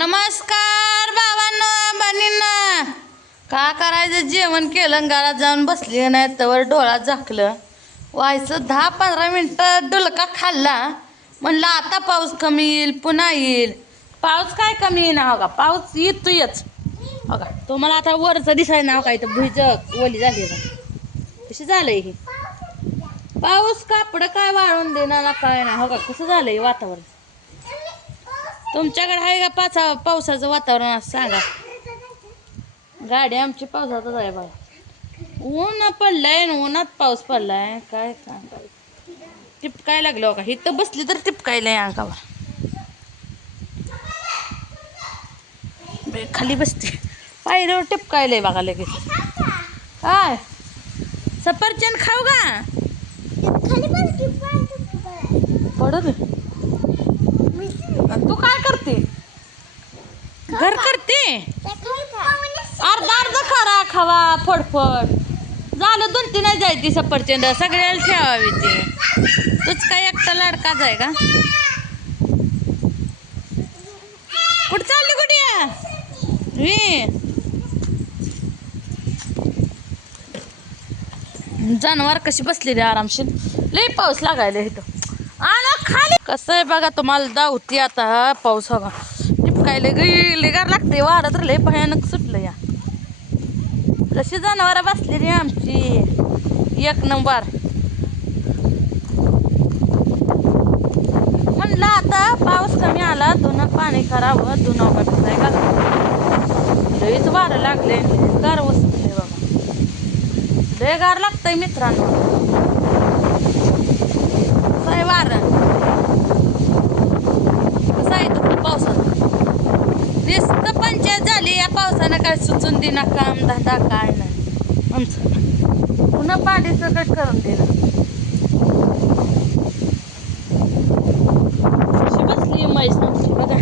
नमस्कार बाबांनो बहिणींना. का करायचं, जेवण केलं, घरात जाऊन बसली नाही तर डोळा झाकलं. व्हायचं 10-15 मिनटं डुलका खाल्ला. म्हणलं आता पाऊस कमी येईल, पुन्हा येईल. पाऊस काय कमी येईना. हो का, पाऊस येतोयच. हो का, तुम्हाला आता वरचं दिसाय ना काय तर भुईजग ओली झाली का कशी झालंय हे पाऊस. कापड काय वाळून देणार ना काय ना. हो का, कसं झालंय वातावरण. तुमच्याकडे आहे का पावसाचं वातावरण सांगा. गाडी आमची पावसातच आहे बघा. ऊन पडलंय, उन्हात पाऊस पडलाय. काय सांगाय, टिपकाय लागलं का. इथं बसली तर टिपकायलाय अंगावर. खाली बसते पायरीवर टिपकायलंय बघा लगेच. काय सफरचंद खाऊ का पडत. तू काय करते, घर करते. अर्धा अर्धा खरा खावा फडफड झालं. 2-3 जायची सफरचंद सगळ्याला ठेवावी. ते तूच काय एकटा लाडकाच आहे का. कुठं चालली कुठे जनावर कशी बसलेली आरामशीर. लई पाऊस लागायला इथं. आला खाली कसं आहे बघा तुम्हाला दावती आता. पाऊस हवा टिपकायला गार लागते. वारं तर लय भयानक सुटलं. या कशी जनावर बसलेली आमची एक नंबर. म्हणलं आता पाऊस कमी आला, धुणं पाणी करावं. धुणं वाटतंय का लईच वारं लागले. गार वसतंय बाबा. लय गार लागतंय मित्रांनो. कसं आहे वारं, कसं आहे तर पावसानं नुसतं पंचायत झाली. या पावसानं काय सुचून देणार काम धंदा काय नाही आमचं. पुन्हा पाणी सकट करून देणार. कशी बसली म्हैस आमची बघा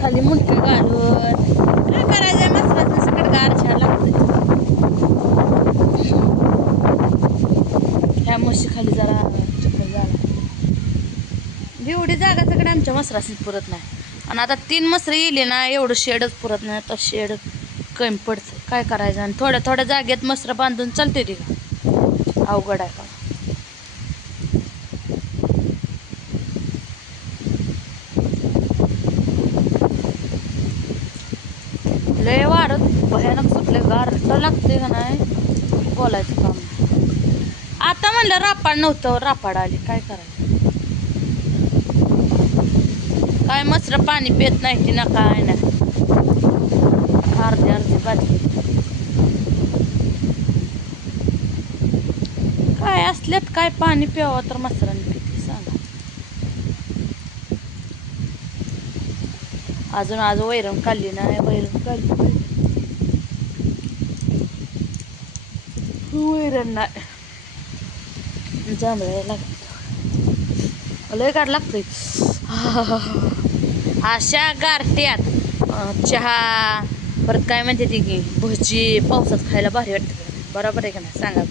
खाली मुंडकं घालून. काय करायचंय, मसराचं सकट गार छान लागतंय. ह्या म्हशी खाली जरा चिखल झाला. एवढी जागा सगळं आमच्या मसराशीच पुरत नाही. आणि आता 3 मसरी येले ना, एवढं शेडच पुरत नाही. आता शेड कमी पडतं. काय करायचं. आणि थोड्या थोड्या जागेत मसर बांधून चालते ती का. अवघड आहे का. लय वारत भयानक सुटले. गार लागते का नाही बोलायचं काम नाही. आता म्हणलं रापाड नव्हतं, रापाड आली. काय करायचं. काय मसर पाणी पित नाही ती ना काय नाही. अर्धी बाजली काय असल्यात काय पाणी प्यावं तर मसराने पिते सांगा. अजून आज वैरण काढली नाही. वैरण काढली वैरण नाही. जांभळायला लागत लय गार लागतंय. अशा गारट्यात चहा परत काय म्हणते ती की भजी पावसात खायला भारी वाटतं. बरोबर आहे का नाही सांगा.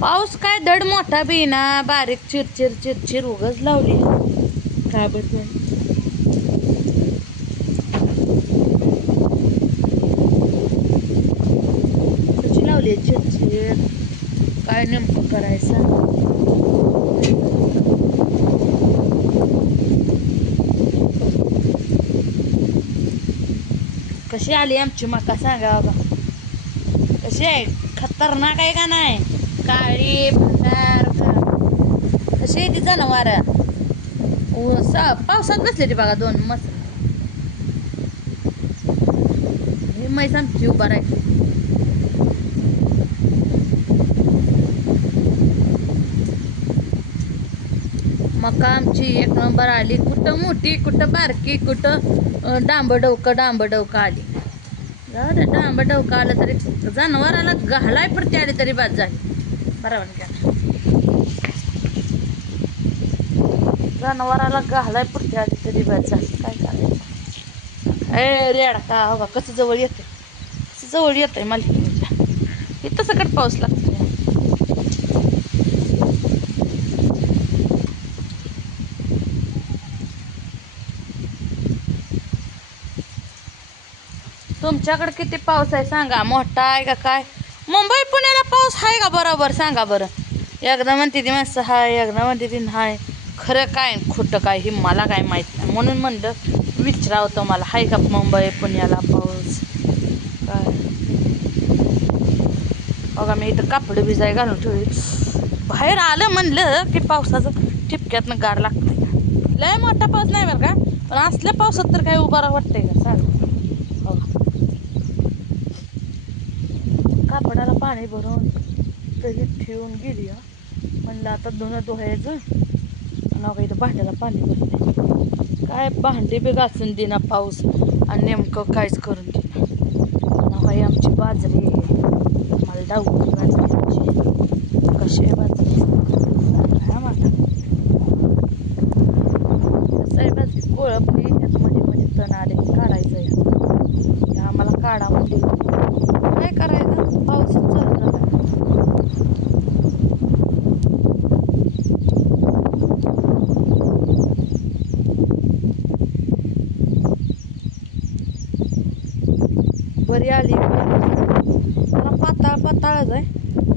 पाऊस काय दड मोठा बी ना, बारीक चिरचिर चिरचिर उगच लावली. काय बरं कशी लावली चिरचिर. काय नेमकं करायचं. कशी आली आमची मका सांगा बाबा. कशी आहे, खतरनाक आहे का नाही. काळी भंगार कशी आहे ती जनावर. पावसात बसले ती बघा 2 मस. ही म्हैस आमची उभा राहिली. मका आमची एक नंबर आली. कुठं मोठी कुठं बारकी कुठं डांबडवकं आली. डांबडवकं आलं तरी जनावराला घालाय परती आली तरी बाद झाली. बरोबर का. जनावराला घालाय पुरती आली तरी बाद झाली. काय करायचं. ए रेडा का हो का कसं जवळ येते, कसं जवळ येत आहे मालकीच्या. इथं सकट पाऊस लागतो. तुमच्याकडे किती पाऊस आहे सांगा, मोठा आहे का काय? मुंबई पुण्याला पाऊस आहे का बरोबर सांगा बरं. एकदा म्हणते ती माणसं हाय, एकदा म्हणते ती नाही. खरं काय खोटं काय हे मला काय माहीत नाही, म्हणून म्हणलं विचारावं तुम्हाला, हाय का मुंबई पुण्याला पाऊस काय. बघा मी इथं कापड भिजाय घालून ठेवली, बाहेर आलं म्हणलं की पावसाचं टिपक्यातनं गार लागतंय. लय मोठा पाऊस नाही बरं का, पण असल्या पावसात तर काय उभा वाटतंय का सांग. कापडाला पाणी भरून तरी ठेवून गेली. म्हणलं आता धुणं धुवायचं, आणि इथं भांड्याला पाणी भरते. काय भांडी बी घासून देना पाऊस, आणि नेमकं काहीच करून देना. बाई आमची बाजरी मला डाऊन बाजरी कशी आहे बाजरी सांगा मला. कसं आहे बाजरी कोळपली, त्यात मध्ये मध्ये तण आले काढायचं या आम्हाला काढा म्हणजे काय करायचं, पाऊसच चालू झाला. बरी आली मला पाताळ पाताळच आहे,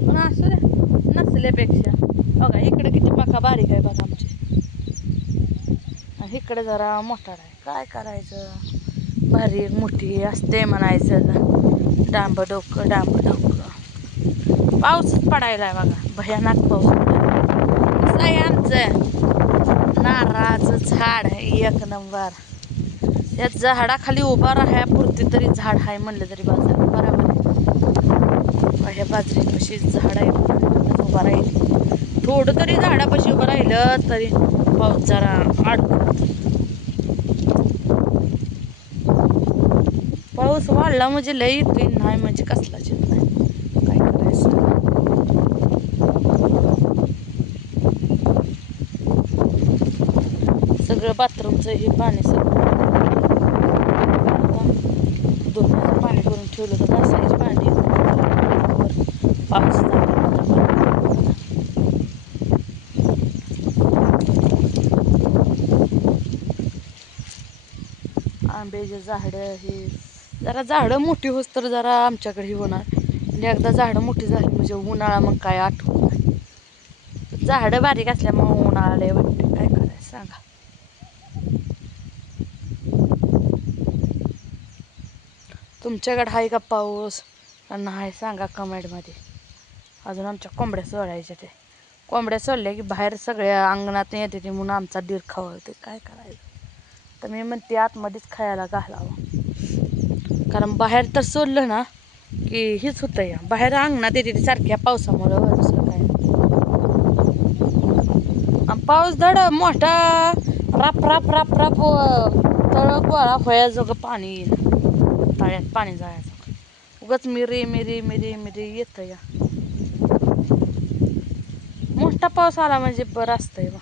पण असू द्या नसल्यापेक्षा. बघा इकडे किती मका बारीक आहे बघा आमची, आणि इकडे जरा मोठा आहे. काय करायचं, बारीक मोठी असते म्हणायचं. डांब डोकं डांब डोकं पाऊसच पडायला आहे बघा, भयानक पाऊस. कसं आहे आमचं नारळाचं झाड एक नंबर. या झाडाखाली उभा राहापुरती तरी झाड आहे म्हणलं तरी बाजार बरोबर आहे. ह्या बाजरीपाशी झाड आहे उभा राहील, थोडं तरी झाडापाशी उभं राहिलं तरी पाऊस जरा अडकत. पाऊस वाढला म्हणजे लई येतोय, नाही म्हणजे कसलाच येत नाही. काय करायचं, सगळं बाथरूमचं हे पाणी सगळं धुण्याचं पाणी भरून ठेवलं तर घासायची भांडी पाऊस झाला. आंब्याचे झाडं हे जरा झाडं मोठी होस तर जरा आमच्याकडे होणार, आणि एकदा झाडं मोठी झाली म्हणजे उन्हाळा मग काय आठवत नाही. झाडं बारीक असल्यामुळे उन्हाळा लय वाटते. काय करायचं सांगा. तुमच्याकडे आहे का पाऊस का नाही सांगा कमेंटमध्ये. अजून आमच्या कोंबड्या सोडायच्या, ते कोंबड्या सोडल्या की बाहेर सगळ्या अंगणात येते ते, म्हणून आमचा दीर खावळते. काय करायचं तर मी म्हणते आतमध्येच खायला घालावं, कारण बाहेर तर सोडलं ना की हेच होतं या, बाहेर अंगणात येते ते सारख्या पावसामुळं. दुसरं काय पाऊस धड मोठा राप राप राप राप तळ गोळा व्हायचं पाणी येईल, तळ्यात पाणी जायचं उगाच मिरी मिरी मिरी मिरी येतं या. मोठा पाऊस आला म्हणजे बरं असतंय बा,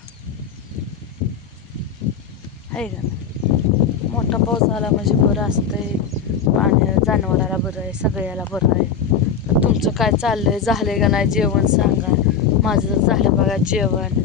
आहे का नाही. मोठा पाऊस आला म्हणजे बरं असतंय, पाणी जनावराला बरं आहे, सगळ्याला बरं आहे. तुमचं काय चाललंय, झालंय का नाही जेवण सांगा. माझं झालं बघा जेवण.